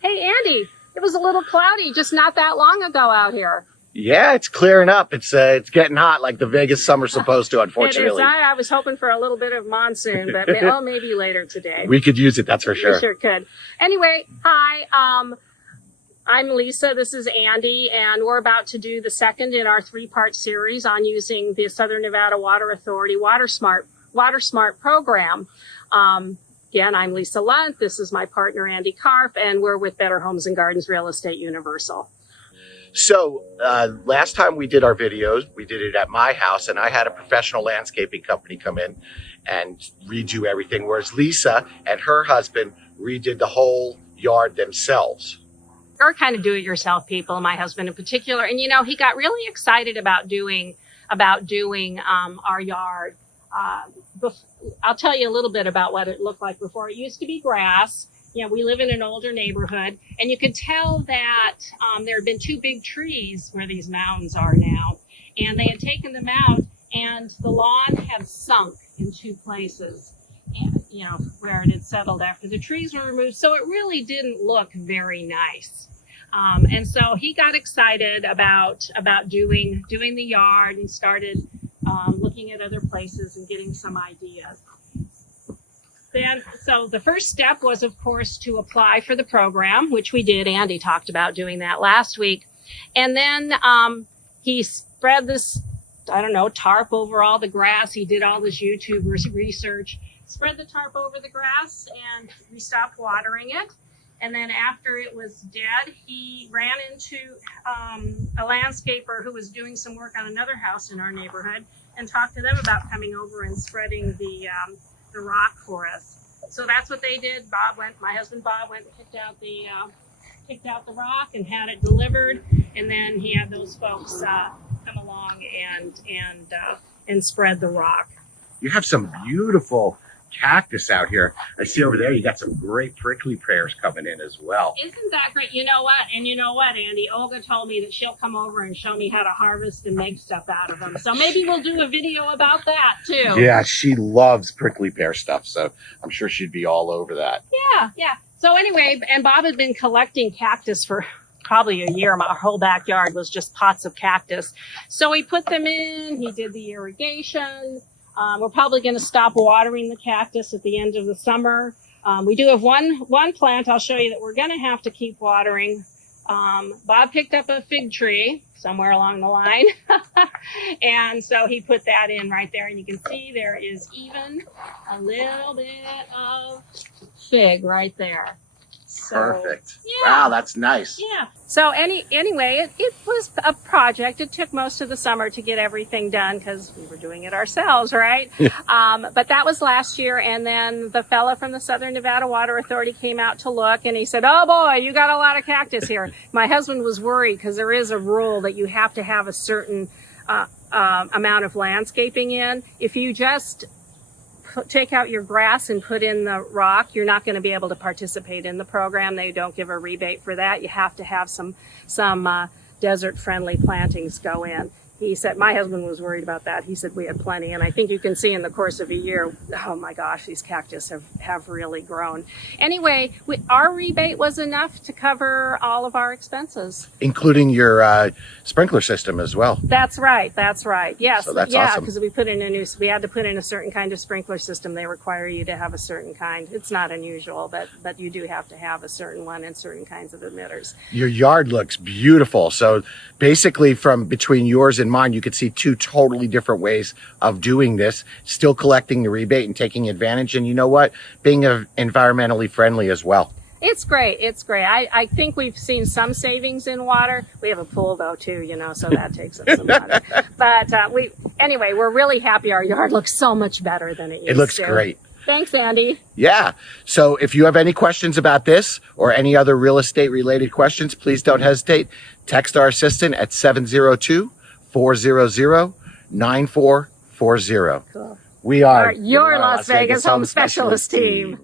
Hey, Andy, it was a little cloudy just not that long ago out here. Yeah, it's clearing up. It's getting hot like the Vegas summer's supposed to, unfortunately. I was hoping for a little bit of monsoon, but maybe later today. We could use it, that's for sure. We sure could. Anyway, hi. I'm Lisa. This is Andy, and we're about to do the second in our three-part series on using the Southern Nevada Water Authority Water Smart program. Again, I'm Lisa Lundt. This is my partner, Andy Karpf, and we're with Better Homes and Gardens Real Estate Universal. So last time we did our videos, we did it at my house, and I had a professional landscaping company come in and redo everything, whereas Lisa and her husband redid the whole yard themselves. We're kind of do-it-yourself people, my husband in particular, and you know, he got really excited about doing our yard. I'll tell you a little bit about what it looked like before. It used to be grass. You know, we live in an older neighborhood, and you could tell that there had been two big trees where these mounds are now, and they had taken them out, and the lawn had sunk in two places, and, you know, where it had settled after the trees were removed. So it really didn't look very nice. And so he got excited about doing the yard and started looking at other places and getting some ideas. So the first step was, of course, to apply for the program, which we did. Andy talked about doing that last week. And then he spread this, tarp over all the grass. He did all this YouTube research, spread the tarp over the grass, and we stopped watering it. And then after it was dead, he ran into a landscaper who was doing some work on another house in our neighborhood and talked to them about coming over and spreading the rock for us. So that's what they did. My husband Bob went and picked out the rock and had it delivered, and then he had those folks come along and spread the rock. You have some beautiful cactus out here. I see over there you got some great prickly pears coming in as well. Isn't that great? You know what? And you know what, Andy? Olga told me that she'll come over and show me how to harvest and make stuff out of them. So maybe we'll do a video about that too. Yeah, she loves prickly pear stuff, so I'm sure she'd be all over that. Yeah. So anyway, and Bob had been collecting cactus for probably a year. Our whole backyard was just pots of cactus. So he put them in, he did the irrigation. We're probably going to stop watering the cactus at the end of the summer. We do have one plant I'll show you that we're going to have to keep watering. Bob picked up a fig tree somewhere along the line, and so he put that in right there, and you can see there is even a little bit of fig right there. So, perfect. Yeah. Wow, that's nice. Yeah. So anyway, it was a project. It took most of the summer to get everything done because we were doing it ourselves, right? But that was last year. And then the fella from the Southern Nevada Water Authority came out to look, and he said, "Oh boy, you got a lot of cactus here." My husband was worried because there is a rule that you have to have a certain amount of landscaping in. If you just take out your grass and put in the rock, you're not going to be able to participate in the program. They don't give a rebate for that. You have to have some desert-friendly plantings go in. He said, my husband was worried about that. He said we had plenty, and I think you can see in the course of a year, oh my gosh, these cactus have really grown. Anyway, our rebate was enough to cover all of our expenses. Including your sprinkler system as well. That's right. Yes. So that's awesome. Because we had to put in a certain kind of sprinkler system. They require you to have a certain kind. It's not unusual, but you do have to have a certain one and certain kinds of emitters. Your yard looks beautiful. So basically from between yours and mine, you could see two totally different ways of doing this, still collecting the rebate and taking advantage. And you know what? Being environmentally friendly as well. It's great. I think we've seen some savings in water. We have a pool though too, you know, so that takes up some water. But anyway, we're really happy. Our yard looks so much better than it used to. It looks great. Thanks, Andy. Yeah. So if you have any questions about this or any other real estate related questions, please don't hesitate. Text our assistant at 702-400-9440. Cool. We are your Las Vegas Home Specialist team.